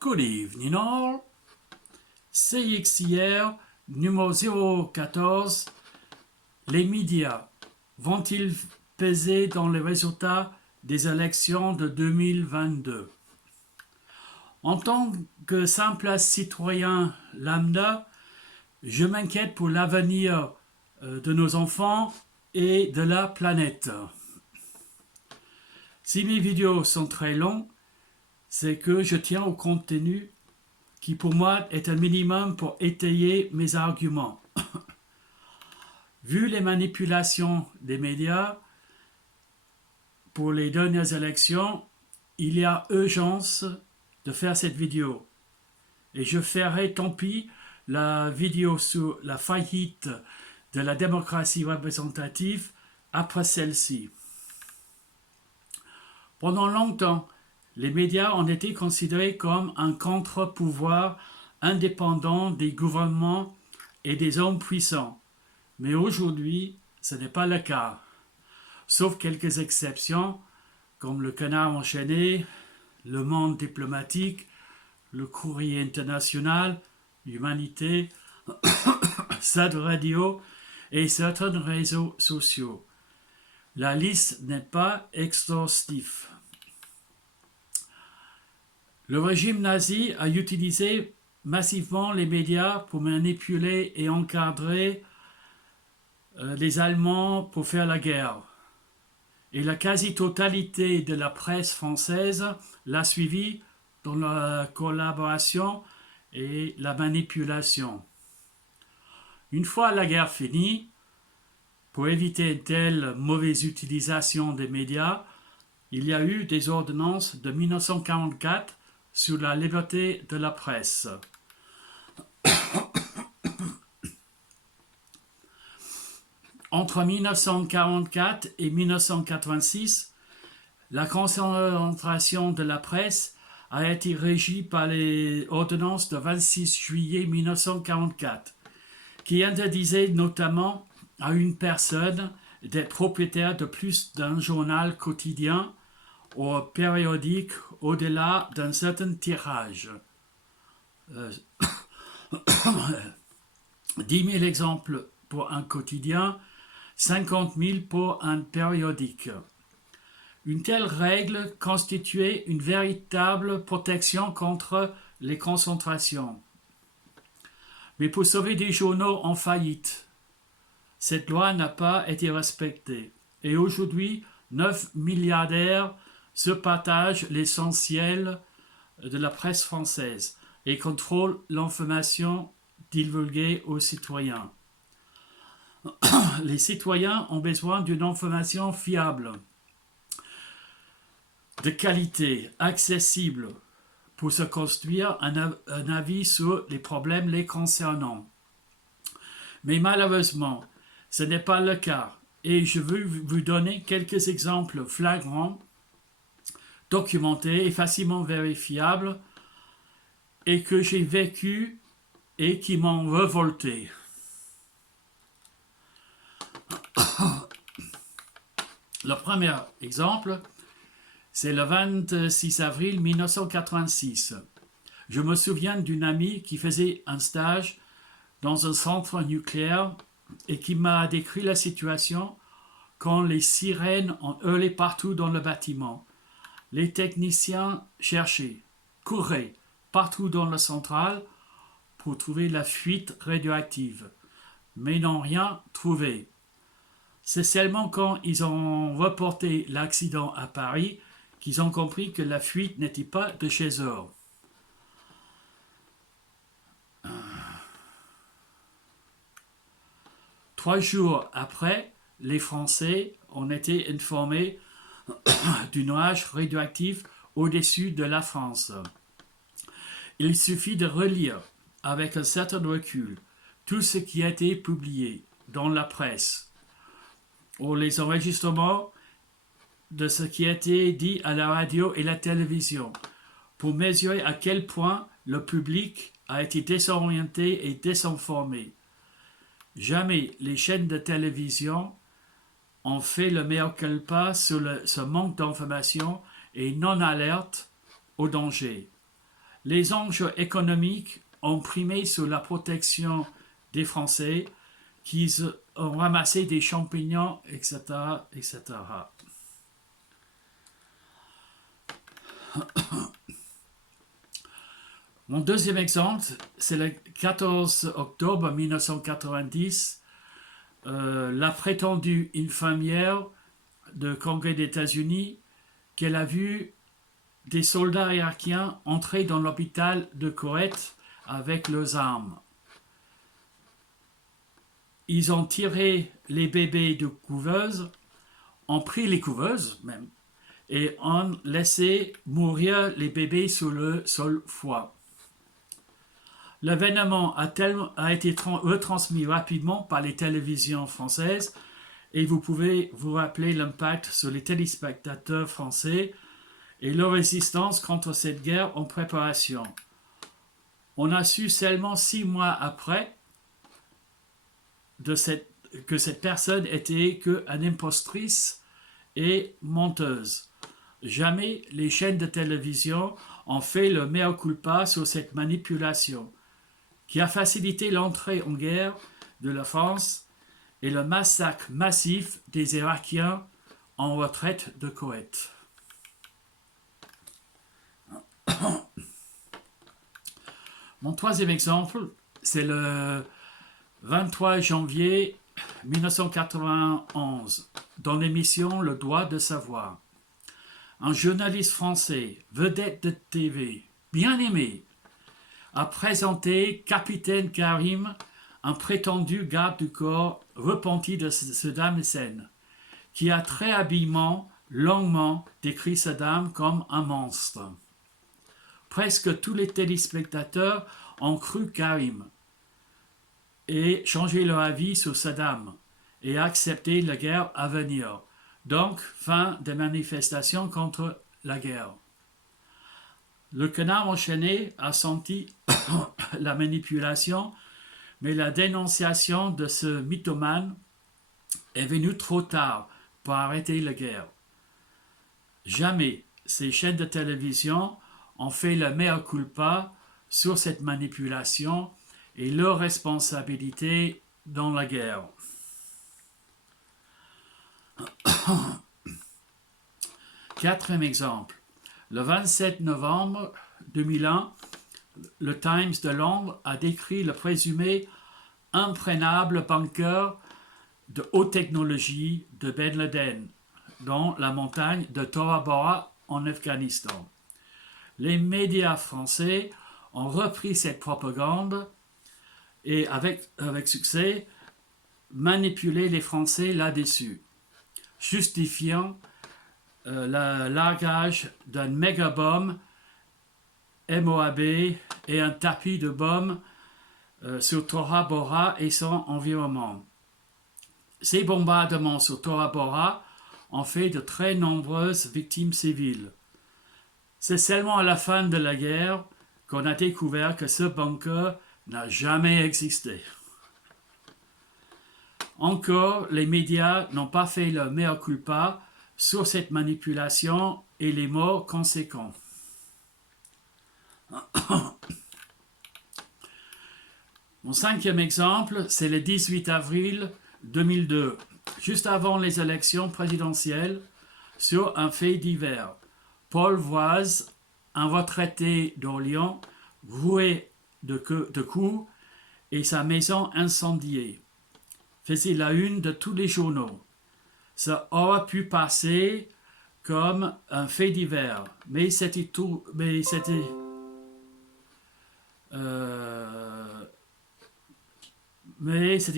Good evening all. CXIR numéro 014. Les médias vont-ils peser dans les résultats des élections de 2022? En tant que simple citoyen lambda, je m'inquiète pour l'avenir de nos enfants et de la planète. Si mes vidéos sont très longues, c'est que je tiens au contenu qui pour moi est un minimum pour étayer mes arguments. Vu les manipulations des médias pour les dernières élections, il y a urgence de faire cette vidéo. Et je ferai tant pis la vidéo sur la faillite de la démocratie représentative après celle-ci. Pendant longtemps, les médias ont été considérés comme un contre-pouvoir indépendant des gouvernements et des hommes puissants. Mais aujourd'hui, ce n'est pas le cas. Sauf quelques exceptions, comme le Canard enchaîné, le Monde diplomatique, le Courrier international, l'Humanité, Sad Radio et certains réseaux sociaux. La liste n'est pas exhaustive. Le régime nazi a utilisé massivement les médias pour manipuler et encadrer les Allemands pour faire la guerre. Et la quasi-totalité de la presse française l'a suivi dans la collaboration et la manipulation. Une fois la guerre finie, pour éviter une telle mauvaise utilisation des médias, il y a eu des ordonnances de 1944 sur la liberté de la presse. Entre 1944 et 1986, la concentration de la presse a été régie par les ordonnances de 26 juillet 1944, qui interdisaient notamment à une personne d'être propriétaire de plus d'un journal quotidien ou périodique au-delà d'un certain tirage. 10 000 exemples pour un quotidien, 50 000 pour un périodique. Une telle règle constituait une véritable protection contre les concentrations. Mais pour sauver des journaux en faillite, cette loi n'a pas été respectée. Et aujourd'hui, 9 milliardaires se partagent l'essentiel de la presse française et contrôlent l'information divulguée aux citoyens. Les citoyens ont besoin d'une information fiable, de qualité, accessible, pour se construire un avis sur les problèmes les concernant. Mais malheureusement, ce n'est pas le cas, et je veux vous donner quelques exemples flagrants, documentés et facilement vérifiables, et que j'ai vécu et qui m'ont révolté. Le premier exemple, c'est le 26 avril 1986. Je me souviens d'une amie qui faisait un stage dans un centre nucléaire et qui m'a décrit la situation quand les sirènes ont hurlé partout dans le bâtiment. Les techniciens cherchaient, couraient partout dans la centrale pour trouver la fuite radioactive, mais n'ont rien trouvé. C'est seulement quand ils ont reporté l'accident à Paris qu'ils ont compris que la fuite n'était pas de chez eux. Trois jours après, les Français ont été informés du nuage radioactif au-dessus de la France. Il suffit de relire avec un certain recul tout ce qui a été publié dans la presse ou les enregistrements de ce qui a été dit à la radio et la télévision pour mesurer à quel point le public a été désorienté et désinformé. Jamais les chaînes de télévision ont fait le mea culpa sur ce manque d'information et non-alerte au danger. les enjeux économiques ont primé sur la protection des Français qui ont ramassé des champignons, etc., etc. Mon deuxième exemple, c'est le 14 octobre 1990. La prétendue infirmière du Congrès des États-Unis qu'elle a vu des soldats irakiens entrer dans l'hôpital de Koweït avec leurs armes. Ils ont tiré les bébés de couveuses, ont pris les couveuses même, et ont laissé mourir les bébés sur le sol froid. L'événement a été retransmis rapidement par les télévisions françaises et vous pouvez vous rappeler l'impact sur les téléspectateurs français et leur résistance contre cette guerre en préparation. On a su seulement 6 mois après que cette personne était qu'une impostrice et menteuse. Jamais les chaînes de télévision ont fait le mea culpa sur cette manipulation qui a facilité l'entrée en guerre de la France et le massacre massif des Irakiens en retraite de Koweït. Mon troisième exemple, c'est le 23 janvier 1991, dans l'émission Le Droit de savoir. Un journaliste français, vedette de TV, bien aimé, a présenté Capitaine Karim, un prétendu garde du corps repenti de Saddam Hussein, qui a très habilement, longuement décrit Saddam comme un monstre. Presque tous les téléspectateurs ont cru Karim et changé leur avis sur Saddam et accepté la guerre à venir. Donc, fin des manifestations contre la guerre. Le canard enchaîné a senti la manipulation, mais la dénonciation de ce mythomane est venue trop tard pour arrêter la guerre. Jamais ces chaînes de télévision ont fait le mea culpa sur cette manipulation et leur responsabilité dans la guerre. Quatrième exemple. Le 27 novembre 2001, le Times de Londres a décrit le présumé imprenable bunker de haute technologie de Ben Laden dans la montagne de Tora Bora en Afghanistan. Les médias français ont repris cette propagande et avec succès manipulé les Français là-dessus, justifiant le largage d'un méga-bombe MOAB et un tapis de bombes sur Tora Bora et son environnement. Ces bombardements sur Tora Bora ont fait de très nombreuses victimes civiles. C'est seulement à la fin de la guerre qu'on a découvert que ce bunker n'a jamais existé. Encore, les médias n'ont pas fait le mea culpa sur cette manipulation et les morts conséquents. Mon cinquième exemple, c'est le 18 avril 2002, juste avant les élections présidentielles, sur un fait divers. Paul Voise, un retraité d'Orléans, roué de coups et sa maison incendiée, faisait la une de tous les journaux. Ça aurait pu passer comme un fait divers, mais c'était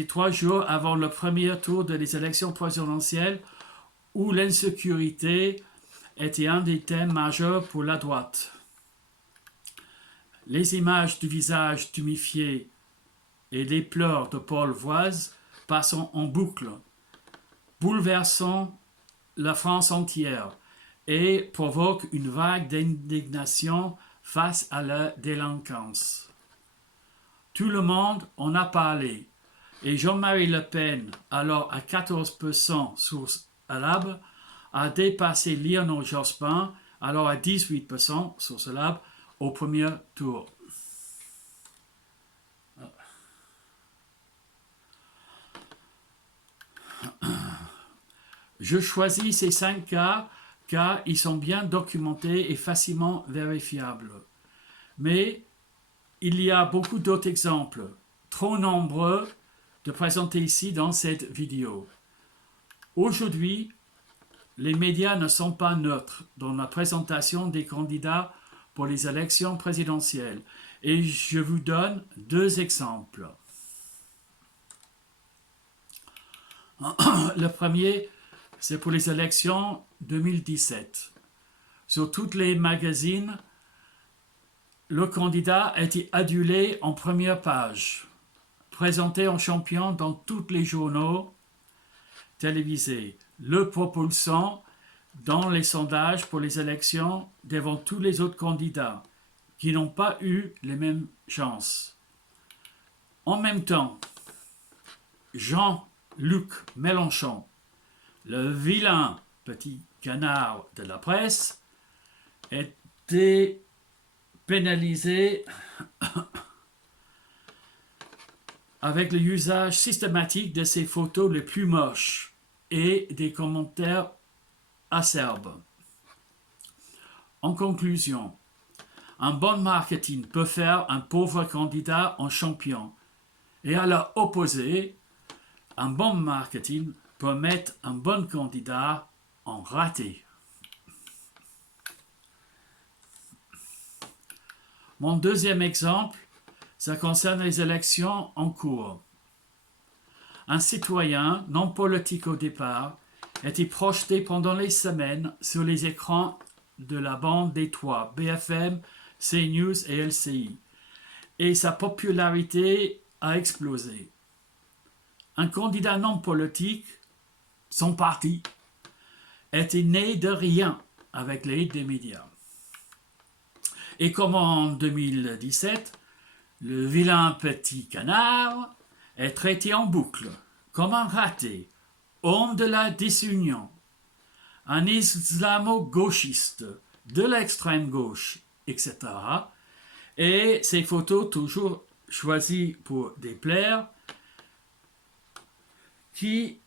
3 jours avant le premier tour des élections présidentielles où l'insécurité était un des thèmes majeurs pour la droite. Les images du visage tuméfié et les pleurs de Paul Voise passent en boucle, bouleversant la France entière et provoquent une vague d'indignation face à la délinquance. Tout le monde en a parlé et Jean-Marie Le Pen, alors à 14% sur Alab, a dépassé Lionel Jospin, alors à 18% sur Alab, au premier tour. Je choisis ces 5 cas car ils sont bien documentés et facilement vérifiables. Mais il y a beaucoup d'autres exemples, trop nombreux de présenter ici dans cette vidéo. Aujourd'hui, les médias ne sont pas neutres dans la présentation des candidats pour les élections présidentielles. Et je vous donne 2 exemples. Le premier, c'est pour les élections 2017. Sur tous les magazines, le candidat a été adulé en première page, présenté en champion dans tous les journaux télévisés, le propulsant dans les sondages pour les élections devant tous les autres candidats qui n'ont pas eu les mêmes chances. En même temps, Jean-Luc Mélenchon, le vilain petit canard de la presse, était pénalisé avec l'usage systématique de ses photos les plus moches et des commentaires acerbes. En conclusion, un bon marketing peut faire un pauvre candidat en champion et à l'opposé, un bon marketing peut mettre un bon candidat en raté. Mon deuxième exemple, ça concerne les élections en cours. Un citoyen non politique au départ était projeté pendant les semaines sur les écrans de la bande des trois, BFM, CNews et LCI, et sa popularité a explosé. Un candidat non politique, son parti, était né de rien avec l'aide des médias. Et comme en 2017, le vilain petit canard est traité en boucle comme un raté, homme de la désunion, un islamo-gauchiste de l'extrême gauche, etc. Et ses photos toujours choisies pour déplaire. Qui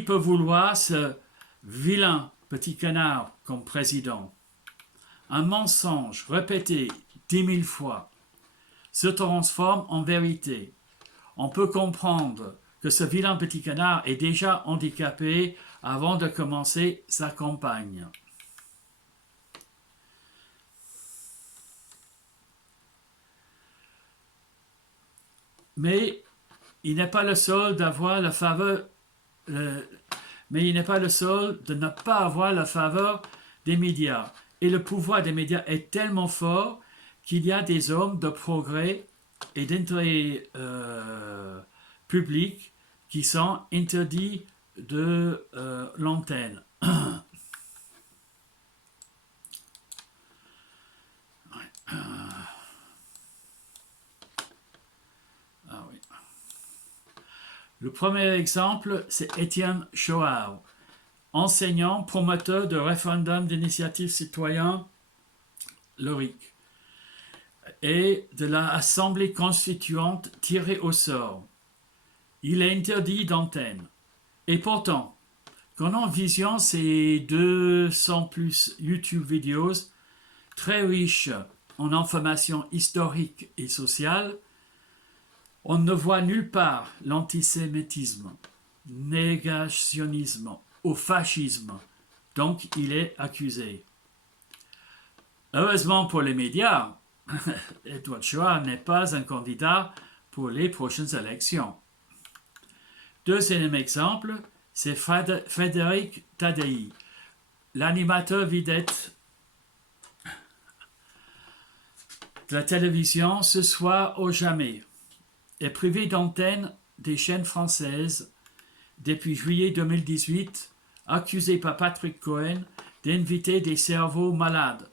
peut vouloir ce vilain petit canard comme président? Un mensonge répété 10 000 fois se transforme en vérité. On peut comprendre que ce vilain petit canard est déjà handicapé avant de commencer sa campagne. Mais il n'est pas le seul d'avoir la faveur, mais il n'est pas le seul de ne pas avoir la faveur des médias. Et le pouvoir des médias est tellement fort qu'il y a des hommes de progrès et d'intérêt public qui sont interdits de l'antenne. Le premier exemple, c'est Étienne Chouard, enseignant, promoteur de référendum d'initiative citoyenne, le RIC, et de l'Assemblée constituante tirée au sort. Il est interdit d'antenne. Et pourtant, quand on visionne ces 200 plus YouTube vidéos très riches en informations historiques et sociales, on ne voit nulle part l'antisémitisme, négationnisme ou fascisme, donc il est accusé. Heureusement pour les médias, Édouard Chouard n'est pas un candidat pour les prochaines élections. Deuxième exemple, c'est Frédéric Tadei, l'animateur vedette de la télévision Ce soir ou jamais, est privé d'antenne des chaînes françaises depuis juillet 2018, accusé par Patrick Cohen d'inviter des cerveaux malades,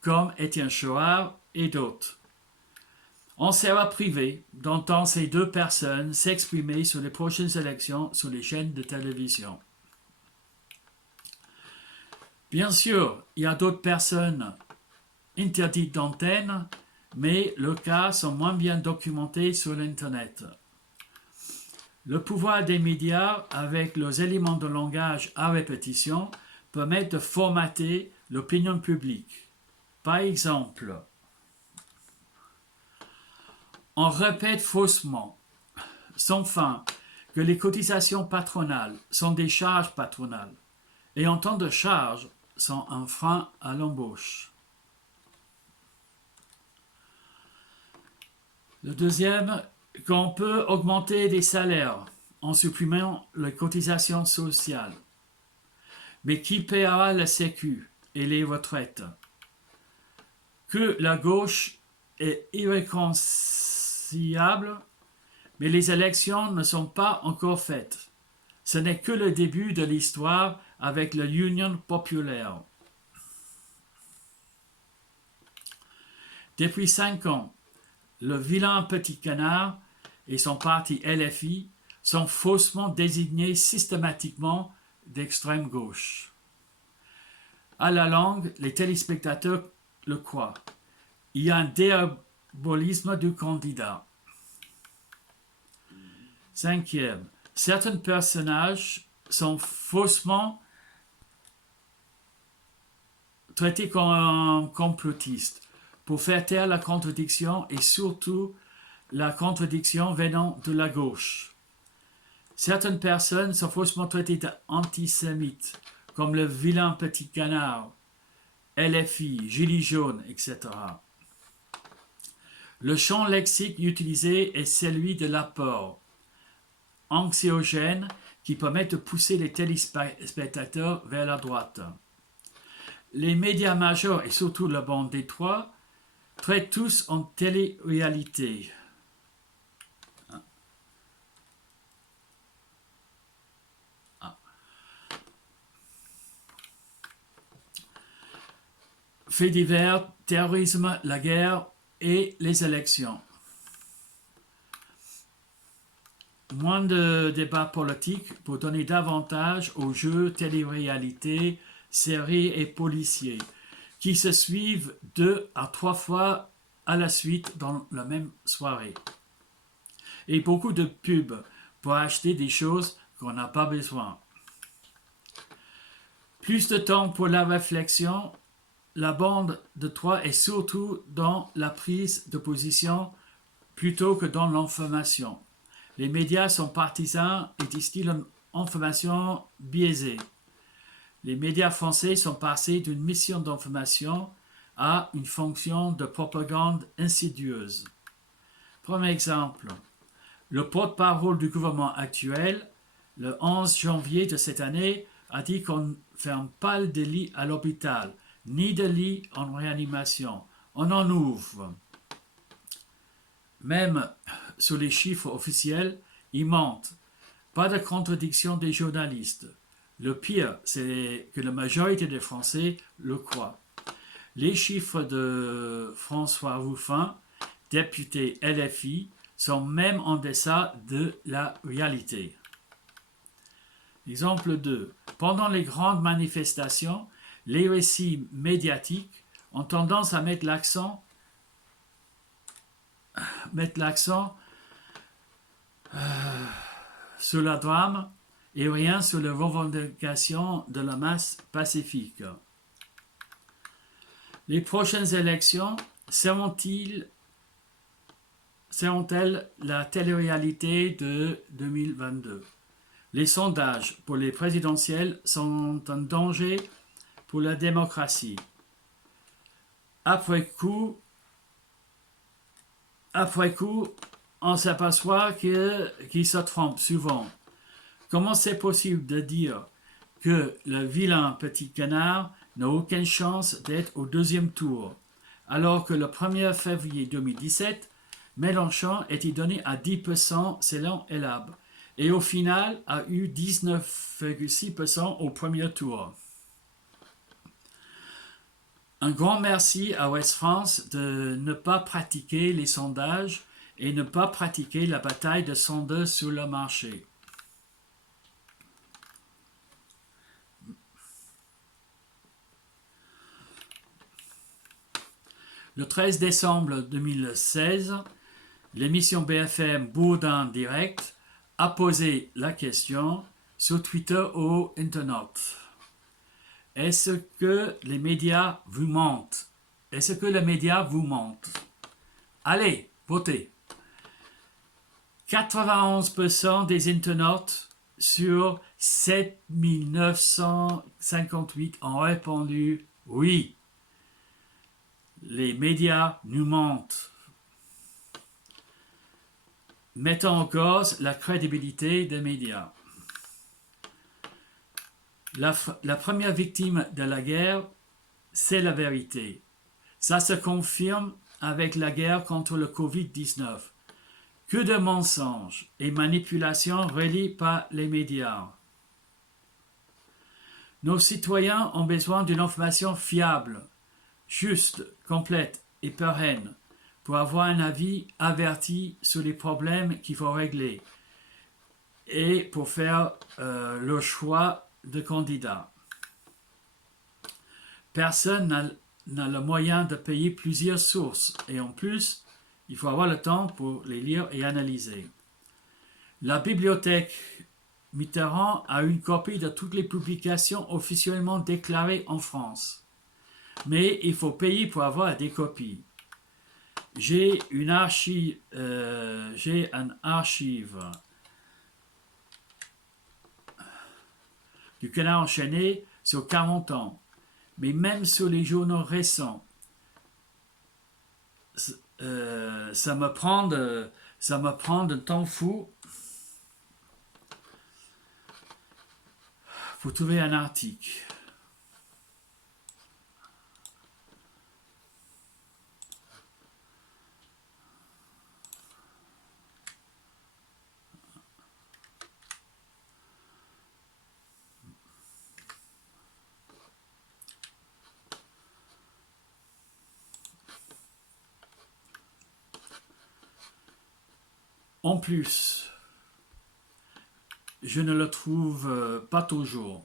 comme Étienne Chouard et d'autres. On sera privé d'entendre ces deux personnes s'exprimer sur les prochaines élections sur les chaînes de télévision. Bien sûr, il y a d'autres personnes interdites d'antenne, mais les cas sont moins bien documentés sur l'Internet. Le pouvoir des médias, avec leurs éléments de langage à répétition, permettent de formater l'opinion publique. Par exemple, on répète faussement, sans fin, que les cotisations patronales sont des charges patronales, et en tant de charges sont un frein à l'embauche. Le deuxième, qu'on peut augmenter des salaires en supprimant les cotisations sociales. Mais qui paiera la Sécu et les retraites? Que la gauche est irréconciliable, mais les élections ne sont pas encore faites. Ce n'est que le début de l'histoire avec l'Union populaire. Depuis 5 ans, le vilain petit canard et son parti LFI sont faussement désignés systématiquement d'extrême gauche. À la longue, les téléspectateurs le croient. Il y a un diabolisme du candidat. Cinquième, certains personnages sont faussement traités comme complotistes pour faire taire la contradiction et surtout la contradiction venant de la gauche. Certaines personnes sont faussement traitées d'antisémites, comme le vilain petit canard, LFI, Gilets jaunes, etc. Le champ lexique utilisé est celui de l'apport anxiogène qui permet de pousser les téléspectateurs vers la droite. Les médias majeurs et surtout la bande Détroit traitent tous en télé-réalité. Faits divers, terrorisme, la guerre et les élections. Moins de débats politiques pour donner davantage aux jeux télé-réalité, séries et policiers qui se suivent 2 à 3 fois à la suite dans la même soirée. Et beaucoup de pubs pour acheter des choses qu'on n'a pas besoin. Plus de temps pour la réflexion. La bande de Troie est surtout dans la prise de position plutôt que dans l'information. Les médias sont partisans et distillent une information biaisée. Les médias français sont passés d'une mission d'information à une fonction de propagande insidieuse. Premier exemple, le porte-parole du gouvernement actuel, le 11 janvier de cette année, a dit qu'on ne ferme pas de lits à l'hôpital, ni de lits en réanimation. On en ouvre. Même sur les chiffres officiels, ils mentent. Pas de contradiction des journalistes. Le pire, c'est que la majorité des Français le croient. Les chiffres de François Ruffin, député LFI, sont même en deçà de la réalité. Exemple 2. Pendant les grandes manifestations, les récits médiatiques ont tendance à mettre l'accent sur le drame et rien sur les revendications de la masse pacifique. Les prochaines élections seront-elles la télé-réalité de 2022? Les sondages pour les présidentielles sont un danger pour la démocratie. Après coup, on s'aperçoit qu'ils se trompent souvent. Comment c'est possible de dire que le vilain petit canard n'a aucune chance d'être au deuxième tour, alors que le 1er février 2017, Mélenchon était donné à 10% selon Elab, et au final a eu 19,6% au premier tour. Un grand merci à Ouest France de ne pas pratiquer les sondages et ne pas pratiquer la bataille de sondeurs sur le marché. Le 13 décembre 2016, l'émission BFM Bourdin Direct a posé la question sur Twitter ou Internet. Est-ce que les médias vous mentent? Est-ce que les médias vous mentent? Allez, votez. 91% des internautes sur 7958 ont répondu oui. Les médias nous mentent. Mettons en cause la crédibilité des médias. La première victime de la guerre, c'est la vérité. Ça se confirme avec la guerre contre le Covid-19. Que de mensonges et manipulations reliées par les médias. Nos citoyens ont besoin d'une information fiable, juste, complète et pérenne pour avoir un avis averti sur les problèmes qu'il faut régler et pour faire le choix de candidats. Personne n'a le moyen de payer plusieurs sources et en plus, il faut avoir le temps pour les lire et analyser. La bibliothèque Mitterrand a une copie de toutes les publications officiellement déclarées en France. Mais il faut payer pour avoir des copies. J'ai un archive du Canard enchaîné sur 40 ans. Mais même sur les journaux récents, ça me prend de temps fou pour trouver un article. En plus, je ne le trouve pas toujours.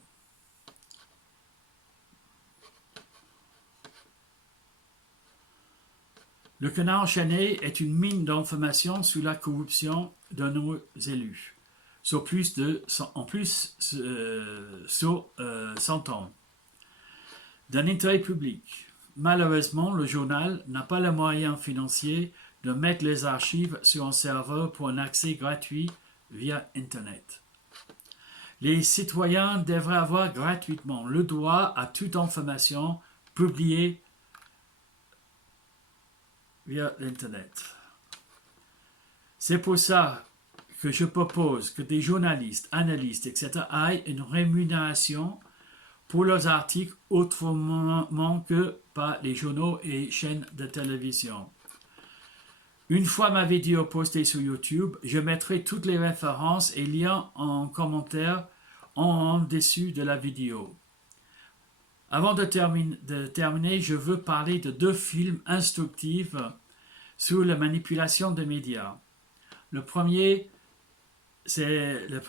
Le Canard enchaîné est une mine d'informations sur la corruption de nos élus, sur 100 ans, d'un intérêt public. Malheureusement, le journal n'a pas les moyens financiers de mettre les archives sur un serveur pour un accès gratuit via Internet. Les citoyens devraient avoir gratuitement le droit à toute information publiée via Internet. C'est pour ça que je propose que des journalistes, analystes, etc. aient une rémunération pour leurs articles autrement que par les journaux et chaînes de télévision. Une fois ma vidéo postée sur YouTube, je mettrai toutes les références et liens en commentaire en dessous de la vidéo. Avant de terminer, je veux parler de 2 films instructifs sur la manipulation des médias. Le premier, c'est le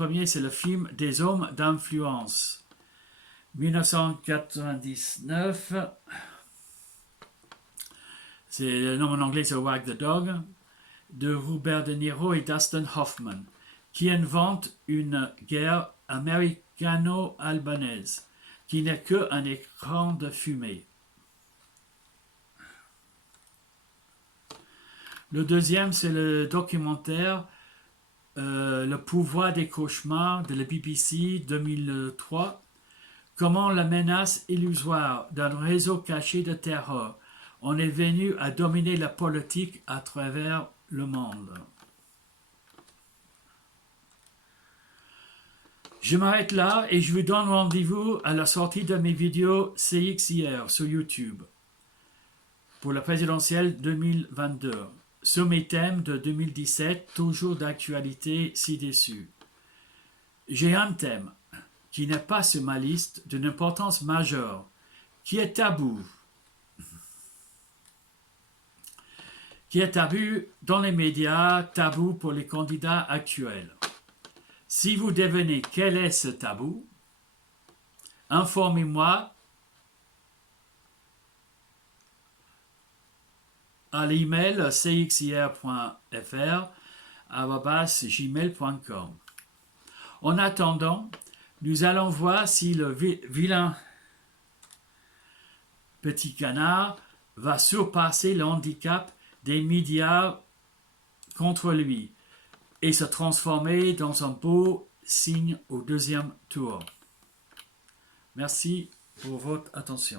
film Des hommes d'influence, 1999. C'est le nom en anglais, c'est Wag the Dog, de Robert De Niro et Dustin Hoffman, qui inventent une guerre américano-albanaise, qui n'est qu'un écran de fumée. Le deuxième, c'est le documentaire Le pouvoir des cauchemars de la BBC 2003, comment la menace illusoire d'un réseau caché de terreur on est venu à dominer la politique à travers le monde. Je m'arrête là et je vous donne rendez-vous à la sortie de mes vidéos CXIR sur YouTube pour la présidentielle 2022, sur mes thèmes de 2017, toujours d'actualité ci-dessus. J'ai un thème qui n'est pas sur ma liste d'une importance majeure, qui est tabou. Qui est tabou dans les médias, tabou pour les candidats actuels. Si vous devinez quel est ce tabou, informez-moi à l'email cxir.fr@gmail.com. En attendant, nous allons voir si le vilain petit canard va surpasser le handicap des médias contre lui et se transformer dans un beau signe au deuxième tour. Merci pour votre attention.